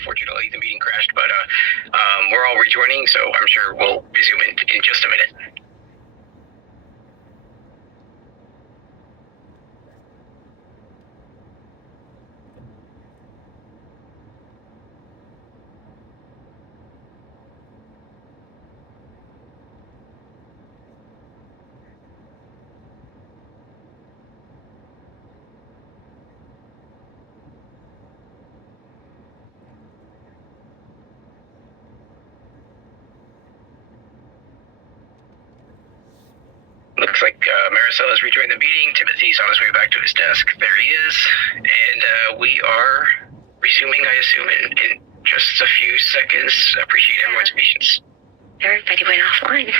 unfortunately the meeting crashed, but we're all rejoining, so I'm sure we'll resume in just a minute. Looks like Maricel has rejoined the meeting. Timothy's on his way back to his desk. There he is. And we are resuming, I assume, in just a few seconds. Appreciate everyone's patience. Everybody went offline.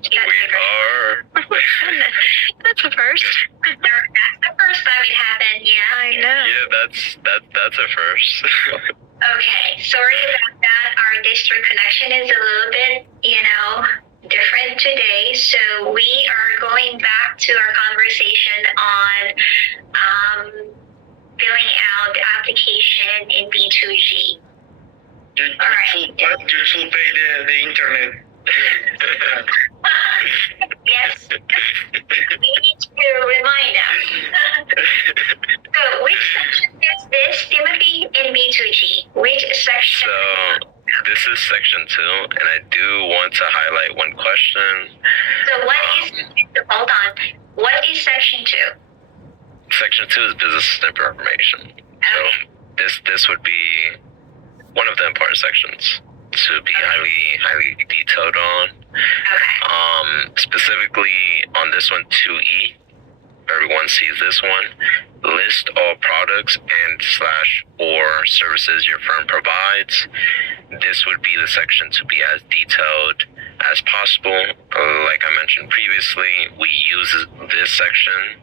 We are. That's a first. That's the first time it happened, yeah. I know. Yeah, that's a first. Okay, sorry about that. Our district connection is a little bit, different today. So we are going back to our conversation on filling out the application in B2G. Just will pay the internet. Yes, we need to remind them. So which section is this, Timothy, in B2G? Which section? So this is section 2, and I do want to highlight one question. So hold on. What is section 2? Section 2 is business information. So this would be one of the important sections to be highly detailed on. Okay. Specifically on this one, 2E. Everyone sees this one. List all products and/or services your firm provides. This would be the section to be as detailed as possible. Like I mentioned previously, we use this section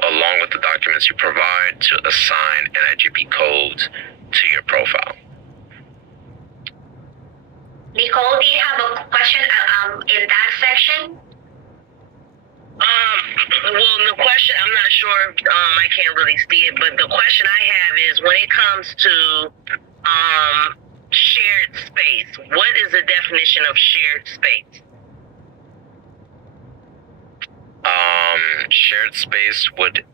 along with the documents you provide to assign an IGP code to your profile. Nicole, do you have a question in that section? Well, the question, I'm not sure, I can't really see it, but the question I have is when it comes to shared space, what is the definition of shared space? Shared space would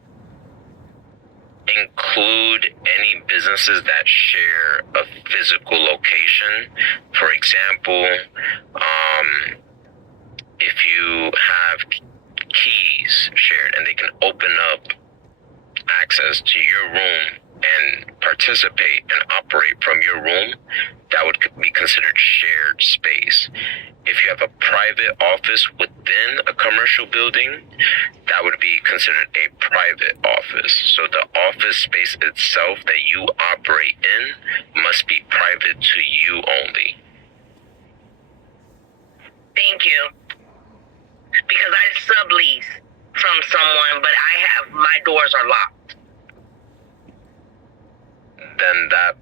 include any businesses that share a physical location. For example, if you have keys shared and they can open up access to your room and participate and operate from your room, that would be considered shared space. If you have a private office within a commercial building, that would be considered a private office. So the office space itself that you operate in must be private to you only. Thank you. Because I sublease from someone, but my doors are locked. Then that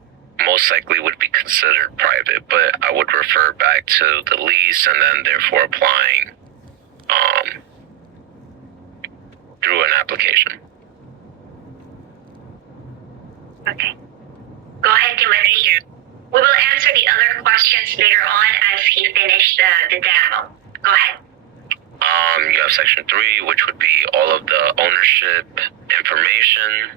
most likely would be considered private, but I would refer back to the lease and then therefore applying through an application. Okay. Go ahead, Timothy. We will answer the other questions later on as he finished the demo. Go ahead. You have section 3, which would be all of the ownership information.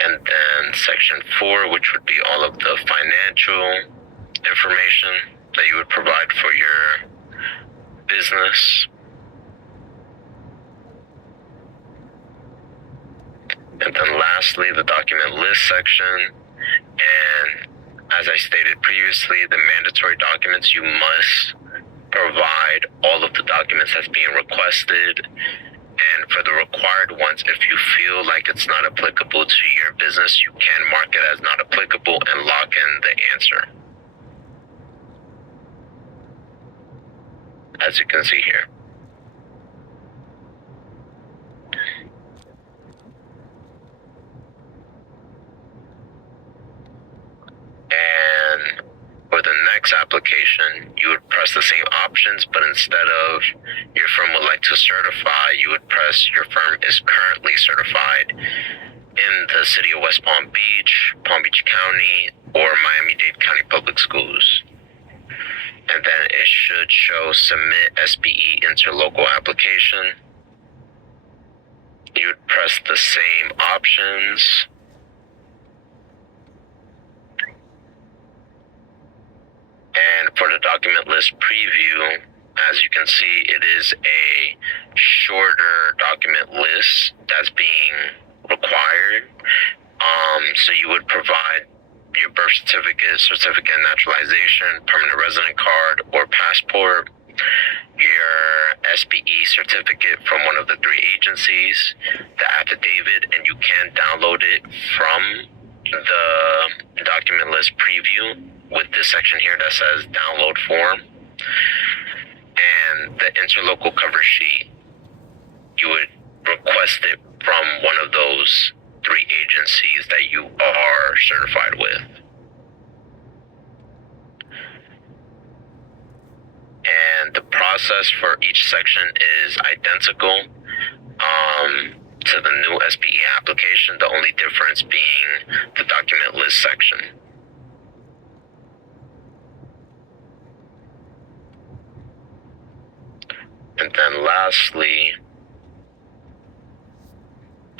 And then section 4, which would be all of the financial information that you would provide for your business. And then lastly, the document list section. And as I stated previously, the mandatory documents, you must provide all of the documents that's being requested. And for the required ones, if you feel like it's not applicable to your business, you can mark it as not applicable and lock in the answer. As you can see here. And for the next application, you would press the same option options, but instead of your firm would like to certify, you would press your firm is currently certified in the city of West Palm Beach County, or Miami-Dade County Public Schools. And then it should show submit SBE interlocal application. You would press the same options. And for the document list preview, as you can see, it is a shorter document list that's being required. So you would provide your birth certificate, certificate of naturalization, permanent resident card, or passport, your SBE certificate from one of the 3 agencies, the affidavit, and you can download it from the document list preview with this section here that says download form, and the interlocal cover sheet. You would request it from one of those 3 agencies that you are certified with. And the process for each section is identical to the new SBE application, the only difference being the document list section. And then lastly,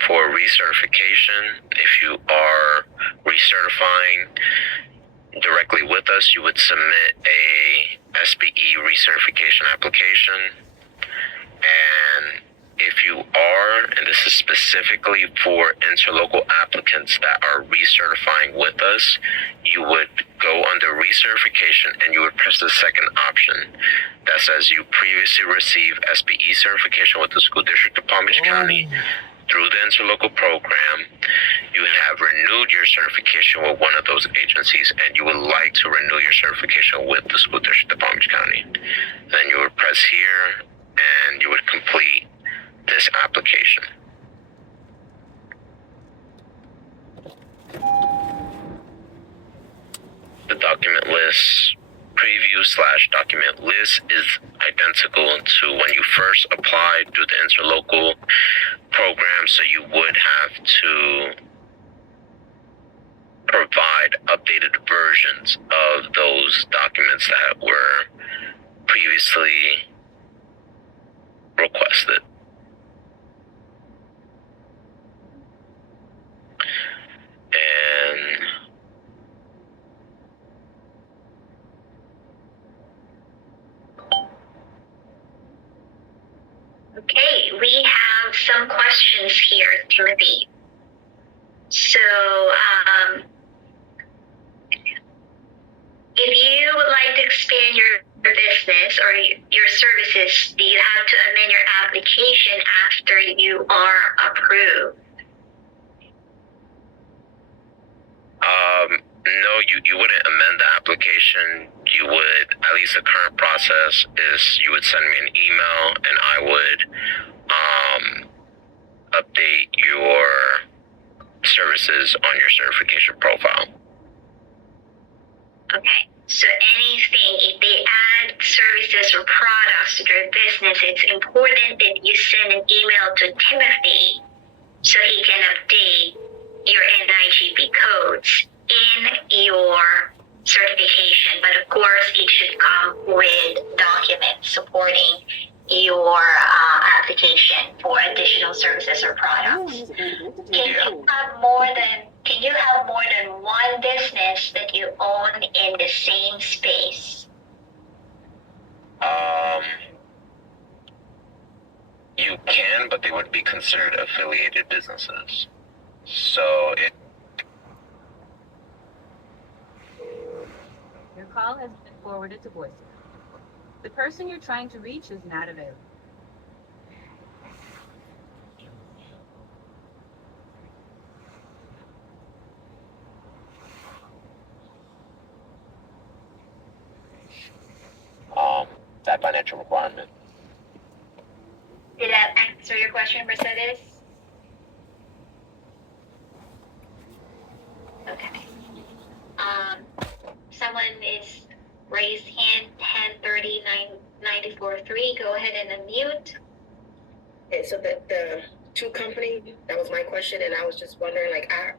for recertification, if you are recertifying directly with us, you would submit a SBE recertification application. And if you are, and this is specifically for interlocal applicants that are recertifying with us, you would go under recertification and you would press the second option that says you previously received SBE certification with the School District of Palm Beach County through the interlocal program. You have renewed your certification with one of those agencies and you would like to renew your certification with the School District of Palm Beach County. Then you would press here and you would complete this application. The document list preview / document list is identical to when you first applied through the interlocal program, so you would have to provide updated versions of those documents that were previously requested. And Okay, we have some questions here, Timothy. So, if you would like to expand your business or your services, do you have to amend your application after you are approved? No, you wouldn't amend the application. You would, at least the current process is you would send me an email and I would update your services on your certification profile. Okay, so anything, if they add services or products to your business, it's important that you send an email to Timothy so he can update your NIGP codes in your certification. But of course, it should come with documents supporting your application for additional services or products. Can you have more than one business that you own in the same space? You can, but they would be considered affiliated businesses. So Your call has been forwarded to voicemail. The person you're trying to reach is not available. that financial requirement. Did that answer your question, Mercedes? Okay. Someone is raised hand 1039 94.3, go ahead and unmute. Okay, so the two company, that was my question, and I was just wondering, like, I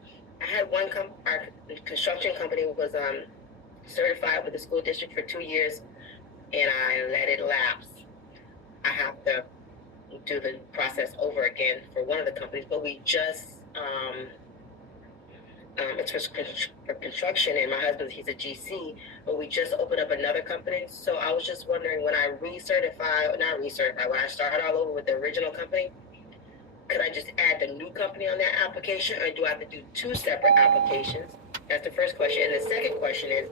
had one our construction company was certified with the school district for 2 years, and I let it lapse. I have to do the process over again for one of the companies, but we just it's for construction, and my husband, he's a GC, but we just opened up another company. So I was just wondering, when I when I start all over with the original company, could I just add the new company on that application, or do I have to do two separate applications? That's the first question. And the second question is,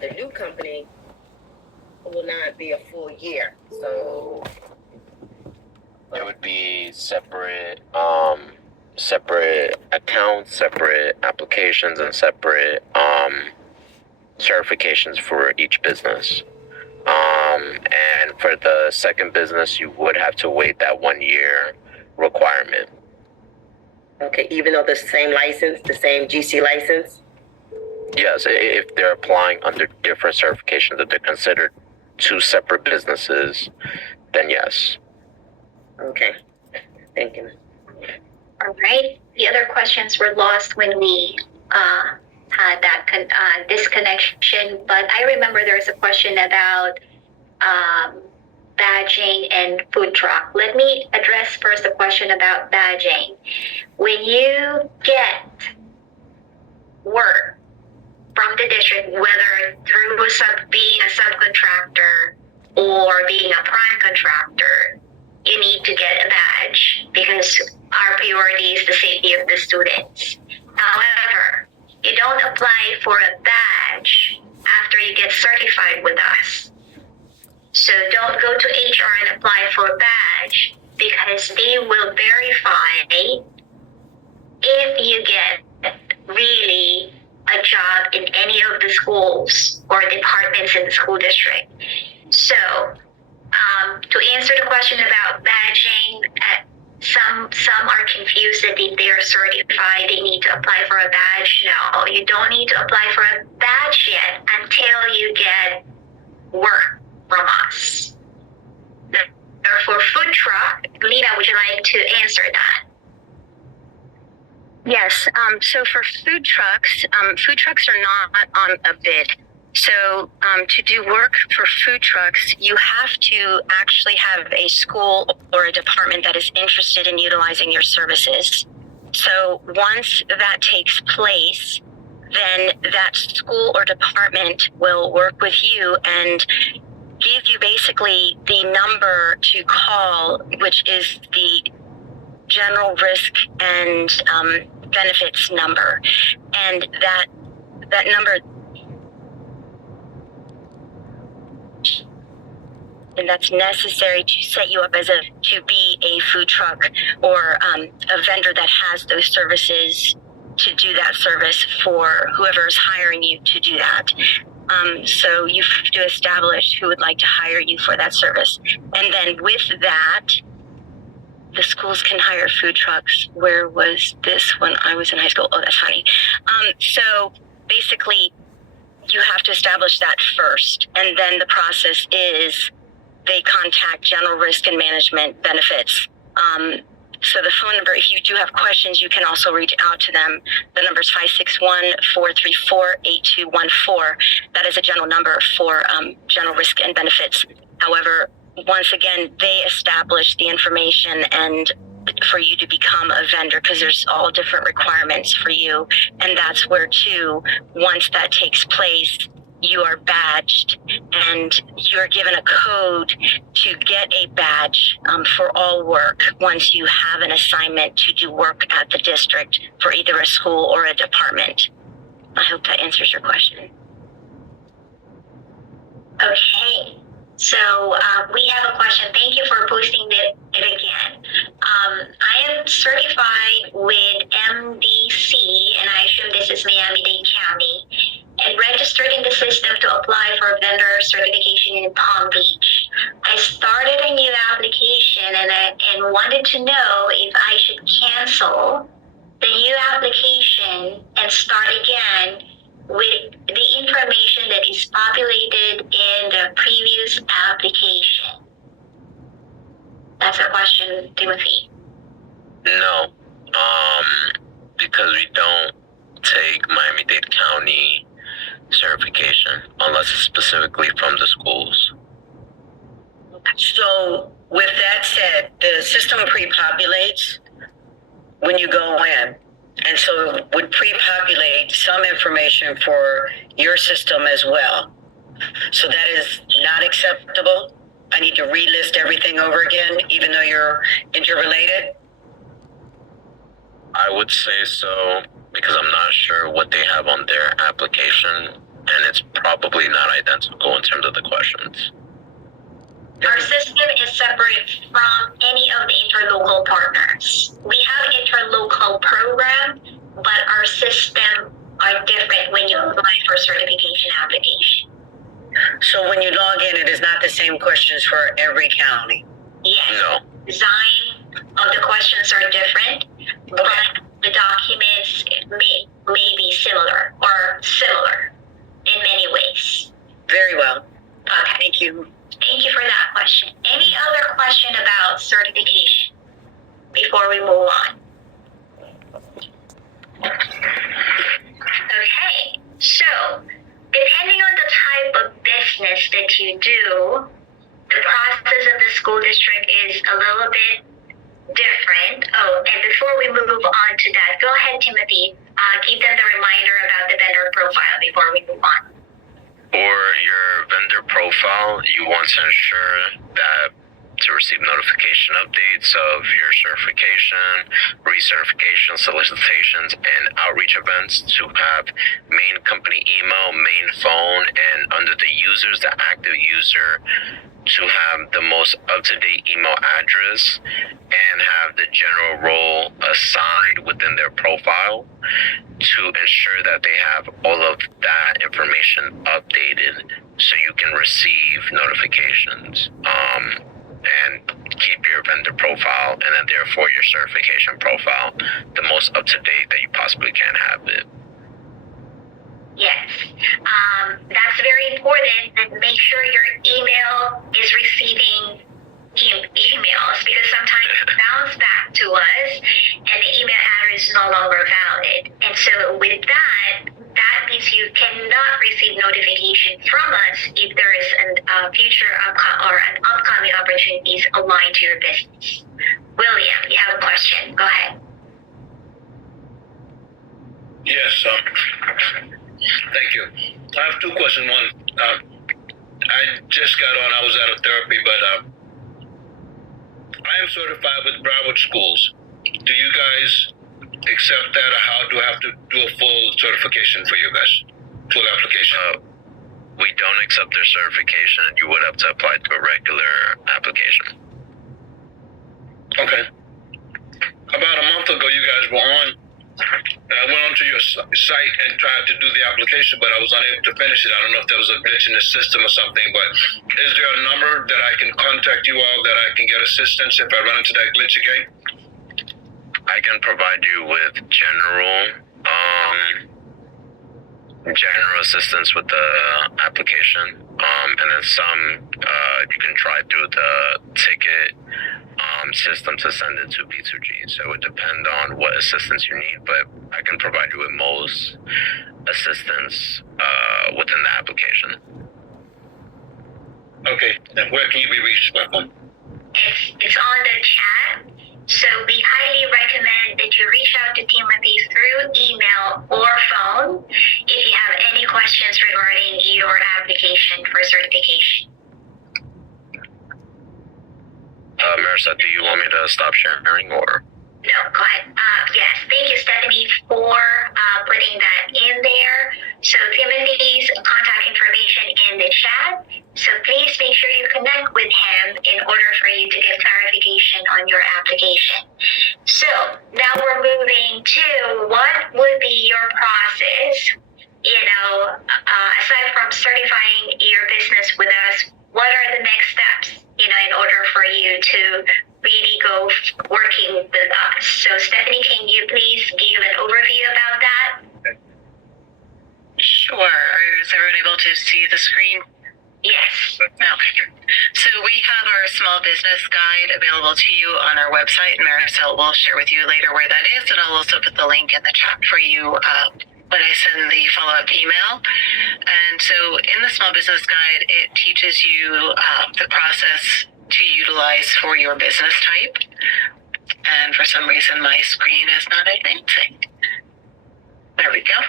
the new company will not be a full year. So it would be separate accounts, separate applications, and separate certifications for each business. And for the second business, you would have to wait that 1 year requirement. Okay, even though the same license, the same GC license? Yes, if they're applying under different certifications, if they're considered two separate businesses, then yes. Okay, thank you. All right. The other questions were lost when we had that disconnection, but I remember there was a question about badging and food truck. Let me address first the question about badging. When you get work from the district, whether through being a subcontractor or being a prime contractor, you need to get a badge because our priority is the safety of the students. However, you don't apply for a badge after you get certified with us. So don't go to HR and apply for a badge, because they will verify if you get really a job in any of the schools or departments in the school district. So to answer the question about badging, some are confused that if they are certified, they need to apply for a badge. No, you don't need to apply for a badge yet until you get work from us. For food truck, Lena, would you like to answer that? Yes. So for food trucks are not on a bid. So to do work for food trucks, you have to actually have a school or a department that is interested in utilizing your services. So once that takes place, then that school or department will work with you and give you basically the number to call, which is the general risk and benefits number. And that number, and that's necessary to set you up to be a food truck or a vendor that has those services to do that service for whoever is hiring you to do that. So you have to establish who would like to hire you for that service. And then with that, the schools can hire food trucks. Where was this when I was in high school? Oh, that's funny. So basically, you have to establish that first. And then the process is they contact General Risk and Management Benefits. So the phone number, if you do have questions, you can also reach out to them. The number is 561-434-8214. That is a general number for General Risk and Benefits. However, once again, they establish the information and for you to become a vendor, because there's all different requirements for you. And that's where too, once that takes place, you are badged and you're given a code to get a badge for all work once you have an assignment to do work at the district for either a school or a department. I hope that answers your question. Okay. So we have a question. Thank you for posting it again. I am certified with MDC, and I assume this is Miami-Dade County, and registered in the system to apply for vendor certification in Palm Beach. I started a new application and wanted to know if I should cancel the new application and start again with the information that is populated in the previous application? That's a question, Timothy. No, because we don't take Miami-Dade County certification unless it's specifically from the schools. So, with that said, the system pre-populates when you go in. And so it would pre-populate some information for your system as well. So that is not acceptable. I need to relist everything over again, even though you're interrelated. I would say so because I'm not sure what they have on their application, and it's probably not identical in terms of the questions. Our system is separate from any of the interlocal partners. We have interlocal program, but our system are different when you apply for certification application. So when you log in, it is not the same questions for every county. Yes. No. Design of the questions are different, but the documents may be similar or similar in many ways. Very well. Okay. Thank you. Thank you for that question. Any other question about certification before we move on? Okay, so depending on the type of business that you do, the process of the school district is a little bit different. Oh, and before we move on to that, go ahead, Timothy. Give them the reminder about the vendor profile before we move on. For your vendor profile, you want to ensure that to receive notification updates of your certification, recertification, solicitations, and outreach events, to have main company email, main phone, and under the users, the active user, to have the most up-to-date email address and have the general role assigned within their profile to ensure that they have all of that information updated so you can receive notifications and keep your vendor profile and then therefore your certification profile the most up-to-date that you possibly can have it. Yes, that's very important. That make sure your email is receiving emails, because sometimes it bounces back to us and the email address is no longer valid. And so with that means you cannot receive notification from us if there is a future or an upcoming opportunities aligned to your business. William, you have a question. Go ahead. Yes, thank you. I have two questions. One, I just got on. I was out of therapy, but I am certified with Broward Schools. Do you guys accept that, or how do I have to do a full certification for you guys? Full application? We don't accept their certification. You would have to apply to a regular application. Okay. About a month ago, you guys were on. I went onto your site and tried to do the application, but I was unable to finish it. I don't know if there was a glitch in the system or something, but is there a number that I can contact you all that I can get assistance if I run into that glitch again? I can provide you with general assistance with the application, and then some you can try through the ticket system to send it to B2G. So it would depend on what assistance you need, but I can provide you with most assistance within the application. Okay, and where can you be reached by phone? It's on the chat. So we highly recommend that you reach out to Timothy through email or phone if you have any questions regarding your application for certification. Marissa, do you want me to stop sharing or? No, go ahead. Yes, thank you, Stephanie, for putting that in there. So Timothy's contact information in the chat. So please make sure you connect with him in order for you to get clarification on your application. So now we're moving to what would be your process, aside from certifying your business with us, what are the next steps, in order for you to really go working with us? So Stephanie, can you please give an overview about that? Sure. Is everyone able to see the screen? Yes. Okay. So we have our small business guide available to you on our website, and Maricel will share with you later where that is, and I'll also put the link in the chat for you when I send the follow-up email. And so in the small business guide, it teaches you the process to utilize for your business type. And for some reason, my screen is not advancing. There we go.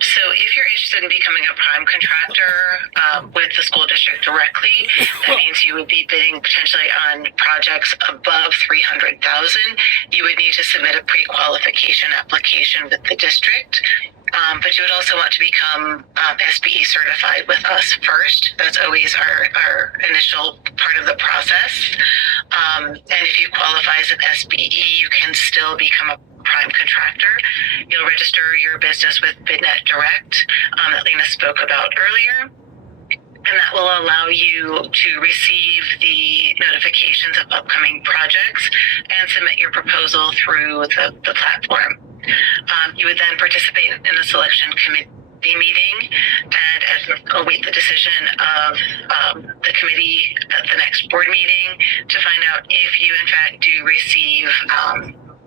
So if you're interested in becoming a prime contractor with the school district directly, that means you would be bidding potentially on projects above $300,000. You would need to submit a pre-qualification application with the district. But you would also want to become SBE certified with us first. That's always our initial part of the process. And if you qualify as an SBE, you can still become a prime contractor. You'll register your business with BidNet Direct that Lena spoke about earlier. And that will allow you to receive the notifications of upcoming projects and submit your proposal through the platform. You would then participate in a selection committee meeting and await the decision of the committee at the next board meeting to find out if you in fact do receive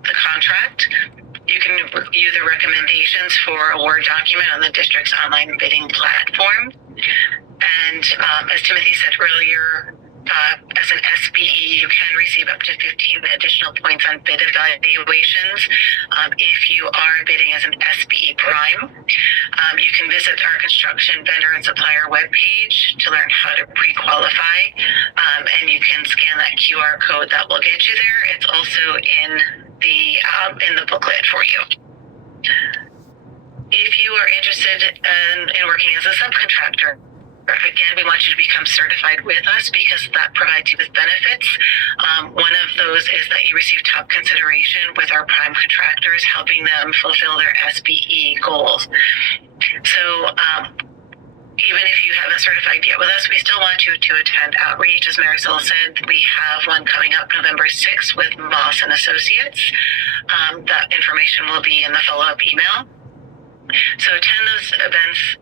the contract. You can review the recommendations for a Word document on the district's online bidding platform. And as Timothy said earlier, as an SBE, you can receive up to 15 additional points on bid evaluations if you are bidding as an SBE Prime. You can visit our construction vendor and supplier webpage to learn how to pre-qualify, and you can scan that QR code that will get you there. It's also in the booklet for you. If you are interested in working as a subcontractor, again, we want you to become certified with us because that provides you with benefits. One of those is that you receive top consideration with our prime contractors, helping them fulfill their SBE goals. So even if you haven't certified yet with us, we still want you to attend outreach. As Marisol said, we have one coming up November 6th with Moss and Associates. That information will be in the follow-up email. So attend those events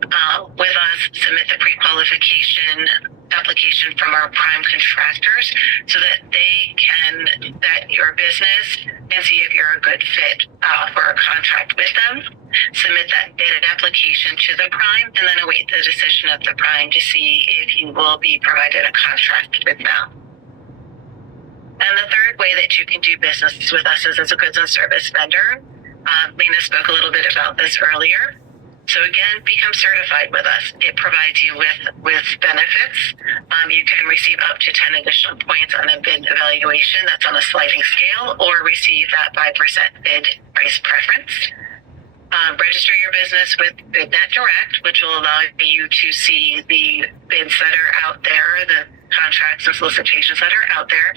with us, submit the pre-qualification application from our prime contractors so that they can vet your business and see if you're a good fit for a contract with them. Submit that bid application to the prime and then await the decision of the prime to see if you will be provided a contract with them. And the third way that you can do business with us is as a goods and service vendor. Lena spoke a little bit about this earlier. So again, become certified with us. It provides you with benefits. You can receive up to 10 additional points on a bid evaluation. That's on a sliding scale, or receive that 5% bid price preference. Register your business with BidNet Direct, which will allow you to see the bids that are out there, the contracts and solicitations that are out there.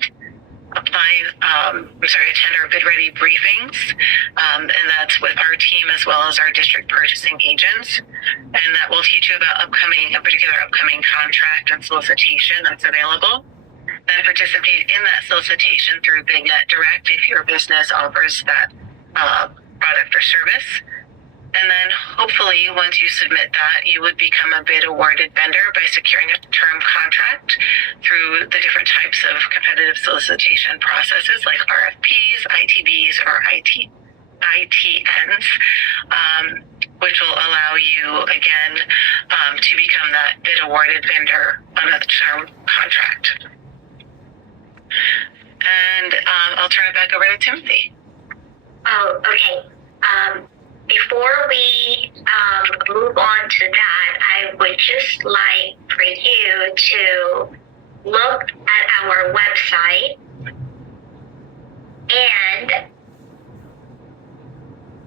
Attend our bid ready briefings, and that's with our team as well as our district purchasing agents, and that will teach you about a particular upcoming contract and solicitation that's available. Then participate in that solicitation through BidNet Direct if your business offers that product or service. And then hopefully once you submit that, you would become a bid awarded vendor by securing a term contract through the different types of competitive solicitation processes like RFPs, ITBs, or ITNs, which will allow you again to become that bid awarded vendor on a term contract. And I'll turn it back over to Timothy. Oh, okay. Before we move on to that, I would just like for you to look at our website and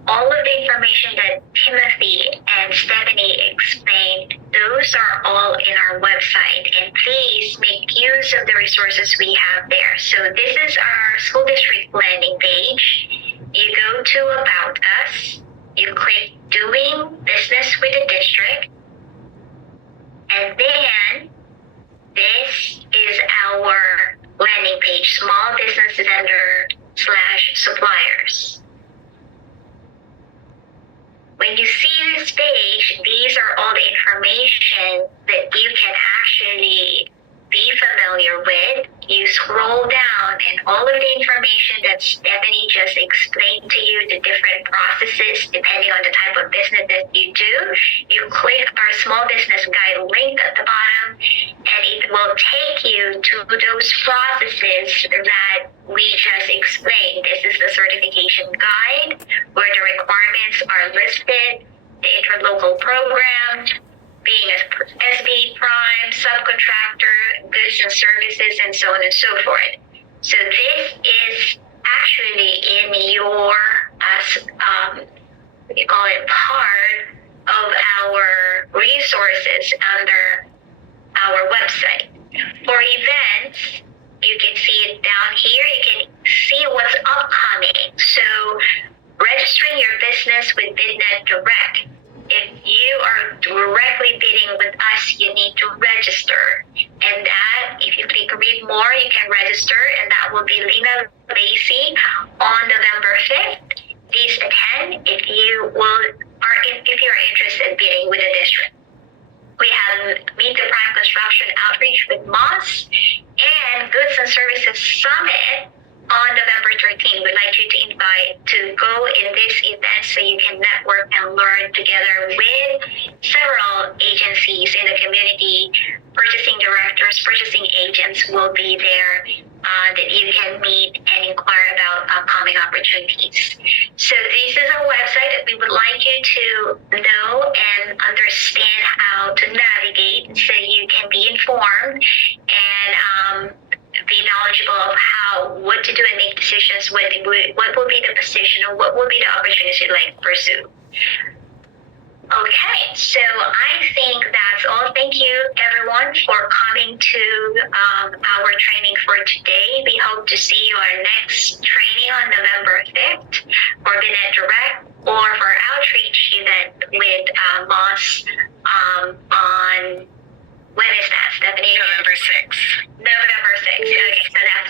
all of the information that Timothy and Stephanie explained, those are all in our website, and please make use of the resources we have there. So this is our school district landing page. You go to About Us. You click Doing Business with the District, and then this is our landing page, Small Business Vendor / Suppliers. When you see this page, these are all the information that you can actually be familiar with. You scroll down and all of the information that Stephanie just explained to you, the different processes depending on the type of business that you do, you click our small business guide link at the bottom and it will take you to those processes that we just explained. This is the certification guide where the requirements are listed, the interlocal program, being a SB prime, subcontractor, goods and services, and so on and so forth. So this is actually in your, what do you call it, part of our resources under our website. For events, you can see it down here. You can see what's upcoming. So registering your business with BidNet Direct. If you are directly bidding with us, you need to register. And that, if you click read more, you can register, and that will be Lena Lacey on November 5th. Please attend if you are interested in bidding with the district. We have Meet the Prime Construction Outreach with Moss and Goods and Services Summit on November 13th. We'd like you to invite to go in this event so you can network and learn together with several agencies in the community. Purchasing directors, purchasing agents will be there that you can meet and inquire about upcoming opportunities. So this is a website that we would like you to know and understand how to navigate so you can be informed and be knowledgeable of what to do and make decisions, what will be the position or what will be the opportunity you'd like to pursue. Okay, so I think that's all. Thank you everyone for coming to our training for today. We hope to see you on our next training on November 5th for BidNet Direct or for outreach event with Moss on, when is that, Stephanie? November 6th. November 6th. Okay, so that's